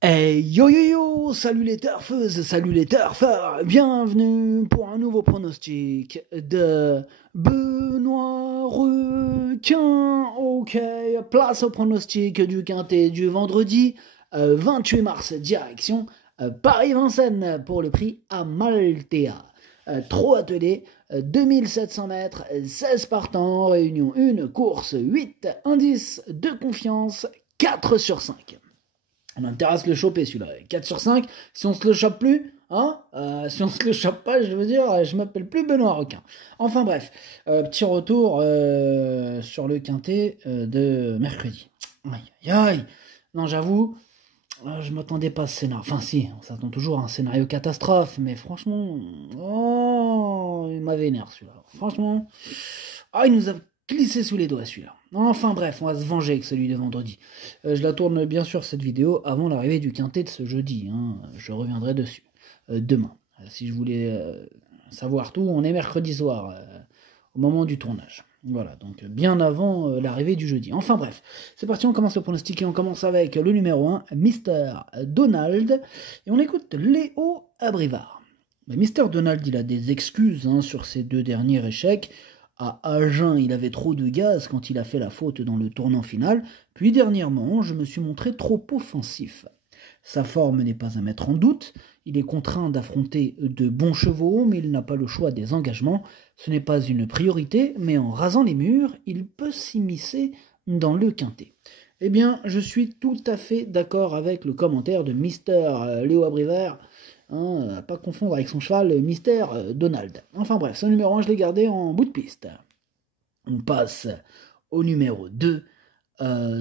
Hey yo yo yo, salut les turfeuses, salut les turfeurs, bienvenue pour un nouveau pronostic de Benoît Requin. Ok, place au pronostic du quintet du vendredi 28 mars, direction Paris-Vincennes pour le prix Amaltea. Trop attelé, 2700 mètres, 16 partants, réunion 1, course 8, indice de confiance 4 sur 5. On a intérêt à se le choper celui-là. 4 sur 5, si on se le chope plus, hein, si on se le chope pas, je veux dire, je m'appelle plus Benoît Requin. Enfin bref, petit retour sur le quintet de mercredi. Aïe aïe aïe. Non, j'avoue, je m'attendais pas à ce scénario. Enfin si, on s'attend toujours à un scénario catastrophe, mais franchement, oh, il m'a vénère celui-là. Franchement, il nous a glissé sous les doigts celui-là. Enfin bref, on va se venger avec celui de vendredi. Je la tourne bien sûr cette vidéo avant l'arrivée du quintet de ce jeudi. Je reviendrai dessus demain. Si je voulais savoir tout, on est mercredi soir au moment du tournage. Voilà, donc bien avant l'arrivée du jeudi. Enfin bref, c'est parti, on commence le pronostic et on commence avec le numéro 1, Mister Donald. Et on écoute Léo Abrivard. Mister Donald, il a des excuses sur ses 2 derniers échecs. À Agen, il avait trop de gaz quand il a fait la faute dans le tournant final, puis dernièrement, je me suis montré trop offensif. Sa forme n'est pas à mettre en doute, il est contraint d'affronter de bons chevaux, mais il n'a pas le choix des engagements. Ce n'est pas une priorité, mais en rasant les murs, il peut s'immiscer dans le quintet. Eh bien, je suis tout à fait d'accord avec le commentaire de Mister Léo Abrivard, à pas confondre avec son cheval Mister Donald. Enfin bref, ce numéro 1, je l'ai gardé en bout de piste. On passe au numéro 2,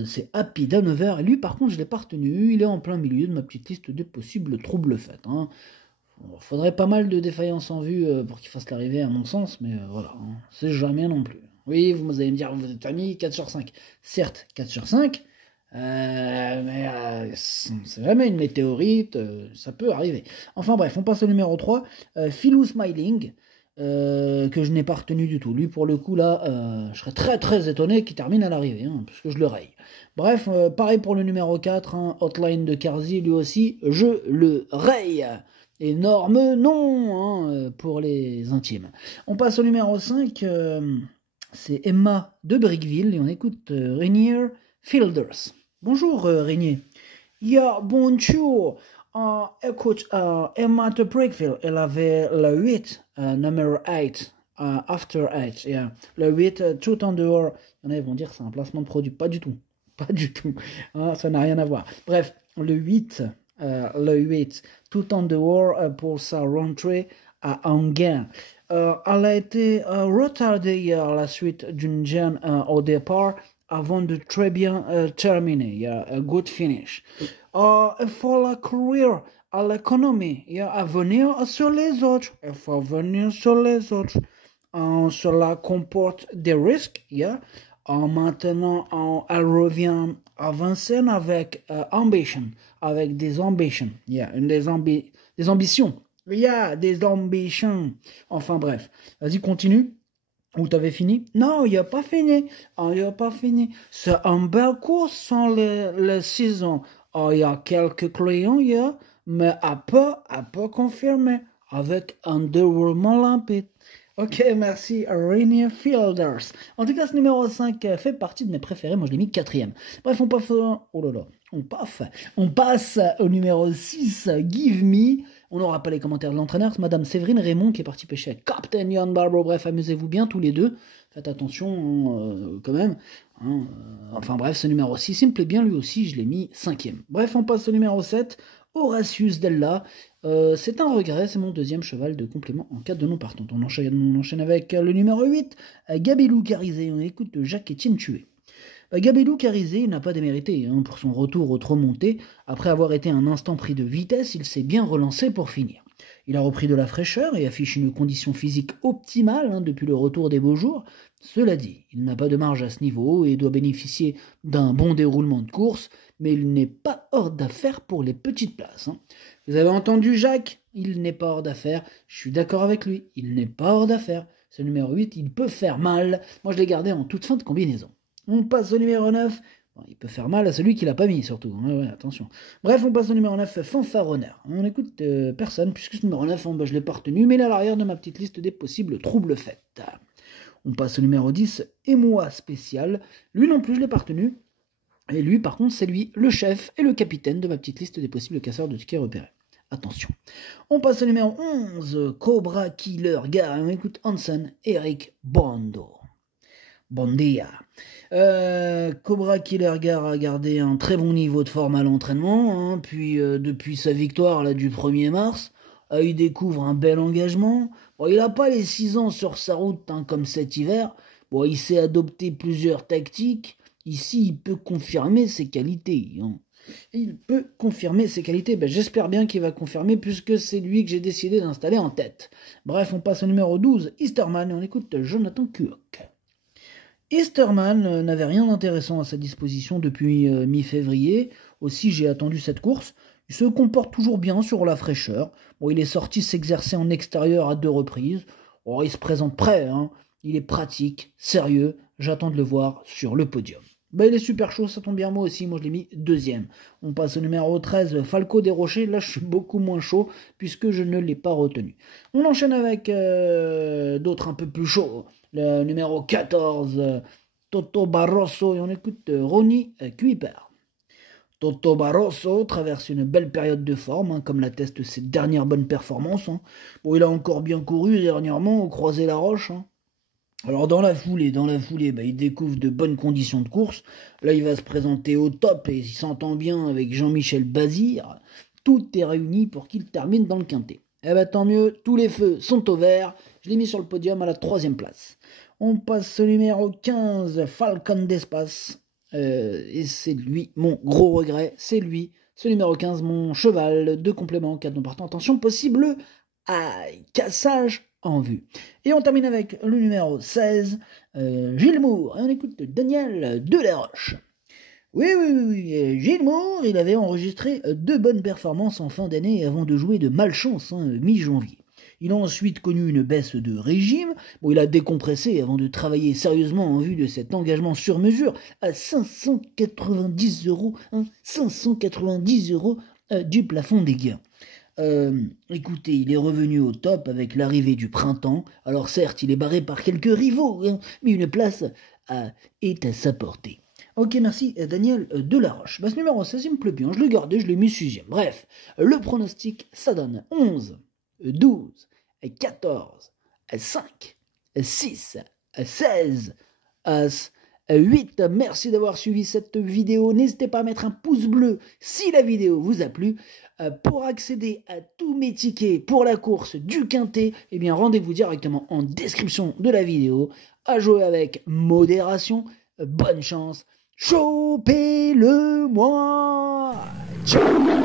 c'est Happy Danover. Et lui, par contre, je ne l'ai pas retenu. Il est en plein milieu de ma petite liste de possibles troubles faits. Faudrait pas mal de défaillances en vue pour qu'il fasse l'arrivée, à mon sens, mais voilà, c'est jamais non plus. Oui, vous allez me dire, vous êtes amis, 4 sur 5. Certes, 4 sur 5, mais c'est jamais une météorite, ça peut arriver. Enfin bref, on passe au numéro 3, Philou Smiling, que je n'ai pas retenu du tout. Lui, pour le coup, là, je serais très très étonné qu'il termine à l'arrivée, puisque je le raye. Bref, pareil pour le numéro 4, Hotline de Carzy, lui aussi, je le raye. Énorme nom pour les intimes. On passe au numéro 5, c'est Emma de Brickville, et on écoute Rainier Fielders. Bonjour Régnier. Bonjour. Écoute, Emma de Brickville, elle avait le 8, number 8, after 8. Yeah. Le 8, tout en dehors. Il y en a, ils vont dire que c'est un placement de produit. Pas du tout. Pas du tout. Ça n'a rien à voir. Bref, le 8, tout en dehors pour sa rentrée à Anguin. Elle a été retardée hier à la suite d'une gêne au départ avant de très bien terminer. Il y a un good finish. Il faut la courir à l'économie. Il y a à venir sur les autres. Il faut venir sur les autres. Cela comporte des risques. Yeah. Maintenant, elle revient à Vincennes avec ambition, avec des ambitions. Yeah, des ambitions. Il y a des ambitions. Enfin bref, vas-y, continue. Où t'avais fini? Non, il n'y a pas fini. Il n'y a pas fini. C'est un bel cours sans les saisons. Il y a quelques clients, mais à peu confirmé, avec un déroulement limpide. Ok, merci, Rainier Fielders. En tout cas, ce numéro 5 fait partie de mes préférés. Moi, je l'ai mis 4ème. Bref, on passe. Oh là là. On passe au numéro 6, Give Me. On n'aura pas les commentaires de l'entraîneur. C'est Madame Séverine Raymond qui est partie pêcher avec Captain Jan Barbro. Bref, amusez-vous bien tous les deux. Faites attention quand même. Enfin bref, ce numéro 6, il me plaît bien lui aussi. Je l'ai mis 5ème. Bref, on passe au numéro 7, Horatius Della. C'est un regret, c'est mon 2e cheval de complément en cas de non partante. On enchaîne avec le numéro 8, Gabelou Carizé. On écoute Jacques-Étienne Tué. Gabelou Carizé n'a pas démérité pour son retour au trot monté. Après avoir été un instant pris de vitesse, il s'est bien relancé pour finir. Il a repris de la fraîcheur et affiche une condition physique optimale depuis le retour des beaux jours. Cela dit, il n'a pas de marge à ce niveau et doit bénéficier d'un bon déroulement de course, mais il n'est pas hors d'affaire pour les petites places. Vous avez entendu Jacques? Il n'est pas hors d'affaire. Je suis d'accord avec lui. Il n'est pas hors d'affaire. Ce numéro 8, il peut faire mal. Moi, je l'ai gardé en toute fin de combinaison. On passe au numéro 9. Il peut faire mal à celui qui l'a pas mis, surtout. Ouais, attention. Bref, on passe au numéro 9, fanfaronneur. On écoute personne, puisque ce numéro 9, je l'ai pas retenu, mais il est à l'arrière de ma petite liste des possibles troubles faits. On passe au numéro 10, émoi spécial. Lui non plus, je l'ai pas retenu. Et lui, par contre, c'est lui, le chef et le capitaine de ma petite liste des possibles casseurs de tickets repérés. Attention. On passe au numéro 11, Cobra Killer Gare. On écoute Hansen, Eric Bondo. Bon dia. Cobra Killer Gare a gardé un très bon niveau de forme à l'entraînement, puis depuis sa victoire là, du 1er mars, il découvre un bel engagement. Bon, il n'a pas les 6 ans sur sa route comme cet hiver. Bon, il sait adopter plusieurs tactiques. Ici, il peut confirmer ses qualités. Il peut confirmer ses qualités. J'espère bien qu'il va confirmer puisque c'est lui que j'ai décidé d'installer en tête. Bref, on passe au numéro 12, Easterman, et on écoute Jonathan Kuok. Easterman n'avait rien d'intéressant à sa disposition depuis mi-février. Aussi, j'ai attendu cette course. Il se comporte toujours bien sur la fraîcheur. Bon, il est sorti s'exercer en extérieur à 2 reprises. Oh, il se présente prêt. Il est pratique, sérieux. J'attends de le voir sur le podium. Il est super chaud, ça tombe bien, moi aussi. Moi, je l'ai mis 2e. On passe au numéro 13, Falco des Rochers. Là, je suis beaucoup moins chaud puisque je ne l'ai pas retenu. On enchaîne avec d'autres un peu plus chauds. Le numéro 14, Toto Barroso, et on écoute Ronnie Kuiper. Toto Barroso traverse une belle période de forme, comme l'attestent ses dernières bonnes performances. Bon, il a encore bien couru dernièrement au Croisé-la-Roche. Alors dans la foulée, il découvre de bonnes conditions de course. Là, il va se présenter au top et il s'entend bien avec Jean-Michel Bazir. Tout est réuni pour qu'il termine dans le quintet. Tant mieux, tous les feux sont au vert. Je l'ai mis sur le podium à la 3e place. On passe au numéro 15, Falcon d'Espace. Et c'est lui, mon gros regret. C'est lui, ce numéro 15, mon cheval de complément 4 non partant. Attention, possible cassage en vue. Et on termine avec le numéro 16, Gilles Moore. Et on écoute Daniel Delaroche. Oui, Gilles Moore, il avait enregistré 2 bonnes performances en fin d'année avant de jouer de malchance mi-janvier. Il a ensuite connu une baisse de régime. Bon, il a décompressé avant de travailler sérieusement en vue de cet engagement sur mesure à 590 €, 590 € du plafond des gains. Écoutez, il est revenu au top avec l'arrivée du printemps. Alors certes, il est barré par quelques rivaux, mais une place est à sa portée. Ok, merci Daniel Delaroche. Ce numéro 16, il me plaît bien, je l'ai gardé, je l'ai mis 6e. Bref, le pronostic, ça donne 11, 12, 14, 5, 6, 16, 8. Merci d'avoir suivi cette vidéo. N'hésitez pas à mettre un pouce bleu si la vidéo vous a plu. Pour accéder à tous mes tickets pour la course du Quintet, rendez-vous directement en description de la vidéo. À jouer avec modération. Bonne chance. Chopez-le-moi. Ciao.